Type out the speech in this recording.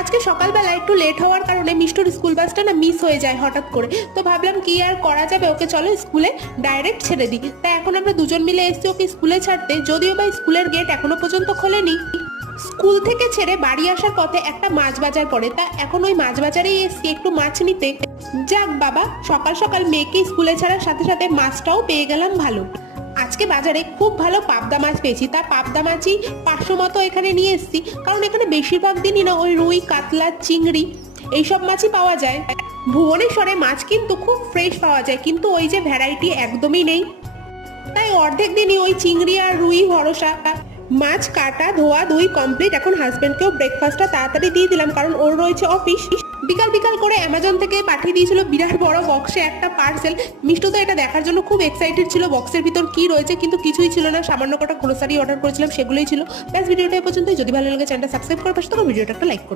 আজকে সকালবেলা একটু লেট হওয়ার কারণে মিষ্টুর স্কুল বাসটা না মিস হয়ে যায় হঠাৎ করে। তো ভাবলাম কি আর করা যাবে, ওকে চলো স্কুলে ডাইরেক্ট ছেড়ে দিই। তাই এখন আমরা দুজন মিলে এসেছি ওকে স্কুলে ছাড়তে, যদিও বা স্কুলের গেট এখনো পর্যন্ত খোলেনি। স্কুল থেকে ছেড়ে বাড়ি আসার পথে একটা মাছ বাজার পড়ে, তা এখন ওই মাছ বাজারেই এসেছি একটু মাছ নিতে। যাক বাবা, সকাল সকাল মেয়েকে স্কুলে ছাড়ার সাথে সাথে মাছটাও পেয়ে গেলাম ভালো। আজকে বাজারে খুব ভালো পাবদা মাছ পেয়েছি, তার পাবদা মাছই 500 মতো এখানে নিয়ে এসেছি, কারণ এখানে বেশিরভাগ দিনই না ওই রুই কাতলা চিংড়ি এইসব মাছই পাওয়া যায়। ভুবনেশ্বরে মাছ কিন্তু খুব ফ্রেশ পাওয়া যায়, কিন্তু ওই যে ভ্যারাইটি একদমই নেই। তাই অর্ধেক দিনই ওই চিংড়ি আর রুই ভরসা। মাছ কাটা ধোয়া ধুই কমপ্লিট। এখন হাজবেন্ডকেও ব্রেকফাস্টটা তাড়াতাড়ি দিয়ে দিলাম, কারণ ওর রয়েছে অফিস। বিকাল বিকাল করে অ্যামাজন থেকে পাঠিয়ে দিয়েছিল বিরাট বড় বক্সে একটা পার্সেল। মিষ্টু তো এটা দেখার জন্য খুব এক্সাইটেড ছিল বক্সের ভিতর কি রয়েছে, কিন্তু কিছুই ছিল না। সামান্য কটা গ্রোসারি অর্ডার করেছিলাম, সেগুলোই ছিল। ব্যাস, ভিডিওটা এ পর্যন্তই। যদি ভালো লাগে চ্যানেলটা সাবস্ক্রাইব করে পাশে থাকা ভিডিওটা একটা লাইক করুন।